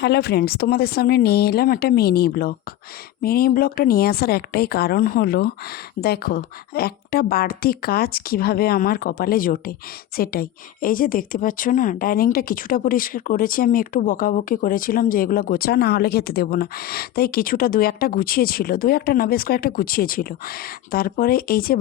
Hello friends, তোমাদের সামনে নিয়ে এলাম একটা মিনি ব্লগটা নিয়ে আসার একটাই কারণ হলো, দেখো একটা বাড়তি কাজ কিভাবে আমার কপালে জোটে সেটাই। এই যে দেখতে পাচ্ছ না, ডাইনিংটা কিছুটা পরিষ্কার করেছি, আমি একটু বকাবকি করেছিলাম যে এগুলো গোছা, না হলে খেতে দেবো না, তাই কিছুটা দু একটা গুছিয়েছিল, দু একটা না বেশ কয়েকটা গুছিয়েছিল। তারপরে এই যে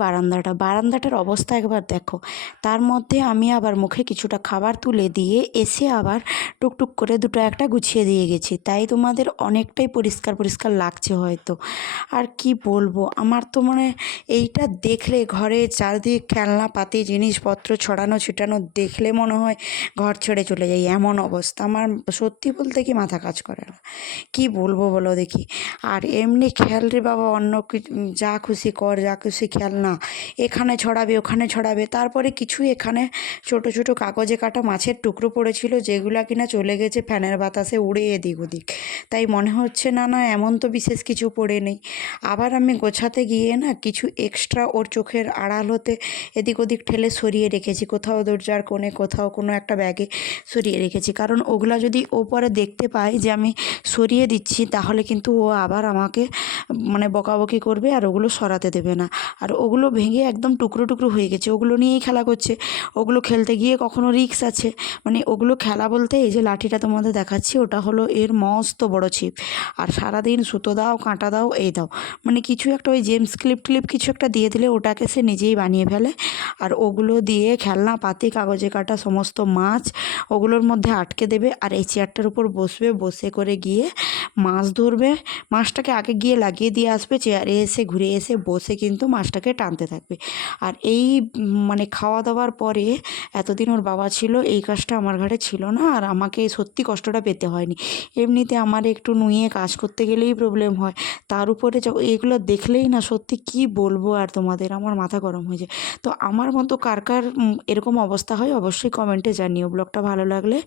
বারান্দাটার অবস্থা একবার দেখো। তার মধ্যে আমি আবার মুখে কিছুটা খাবার তুলে দিয়ে এসে আবার টুকটুক করে দুটো একটা গুছিয়ে দিয়ে গেছি, তাই তোমাদের অনেকটাই পরিষ্কার পরিষ্কার লাগছে হয়তো। আর কি বলবো, আমার তো এইটা দেখলে ঘরে চারদিক খেলনাপাতি জিনিসপত্র ছড়ানো ছিটানো দেখলে মনে হয় ঘর ছেড়ে চলে যাই, এমন অবস্থা আমার। সত্যি বলতে কি মাথা কাজ করে না, কি বলবো বলো দেখি। আর এমনি খেয়াল রে বাবা, অন্য যা খুশি কর, যা খুশি খেয়াল না, এখানে ছড়াবে ওখানে ছড়াবে। তারপরে কিছু এখানে ছোট ছোট কাগজে কাটা মাছের টুকরো পড়েছিল, যেগুলো কিনা চলে গেছে ফ্যানের বাতাসে উড়ে এদিক ওদিক, তাই মনে হচ্ছে না না এমন তো বিশেষ কিছু পড়ে নেই। আবার আমি গোছাতে গিয়ে না কিছু এক্সট্রা ওর চোখের আড়াল হতে এদিক ওদিক ঠেলে সরিয়ে রেখেছি, কোথাও দরজার কোণে, কোথাও কোনো একটা ব্যাগে সরিয়ে রেখেছি, কারণ ওগুলা যদি ও পরে দেখতে পায় যে আমি সরিয়ে দিচ্ছি, তাহলে কিন্তু ও আবার আমাকে বকাবকি করবে আর ওগুলো সরাতে দেবে না। আর ওগুলো ভেঙে একদম টুকরো টুকরো হয়ে গেছে, ওগুলো নিয়েই খেলা করছে। ওগুলো খেলতে গিয়ে কখনো রিস্ক আছে, ওগুলো খেলা বলতে এই যে লাঠিটা তোমাদের দেখাচ্ছি, ওটা হলো এর মস্ত বড় ছিপ। আর সারাদিন সুতো দাও, কাঁটা দাও, এই দাও, কিছু একটা ওই জেমস ক্লিপ কিছু একটা দিয়ে দিলে ওটাকে সে নিজেই বানিয়ে ফেলে। আর ওগুলো দিয়ে খেলনা পাতি, কাগজে কাটা সমস্ত মাছ ওগুলোর মধ্যে আটকে দেবে, আর এই চেয়ারটার উপর বসবে, বসে করে গিয়ে মাছ ধরবে। মাছটাকে আগে গিয়ে লাগিয়ে দিয়ে আসবে, চেয়ারে এসে ঘুরে এসে বসে কিন্তু মাছটাকে টানতে থাকবে। আর এই খাওয়া দাওয়ার পরে, এতদিন ওর বাবা ছিল, এই কাজটা আমার ঘাড়ে ছিল না, আর আমাকে সত্যি কষ্টটা পেতে হয়নি। এমনিতে আমার একটু নুইয়ে কাজ করতে গেলেই প্রবলেম হয়, তার উপরে এগুলো দেখলেই না সত্যি কি বলবো আর তোমাদের, আমার মাথা গরম হয়ে যায়। তো আমার মতো কার কার এরকম অবস্থা হয় অবশ্যই কমেন্টে জানিও। ব্লগটা ভালো লাগলে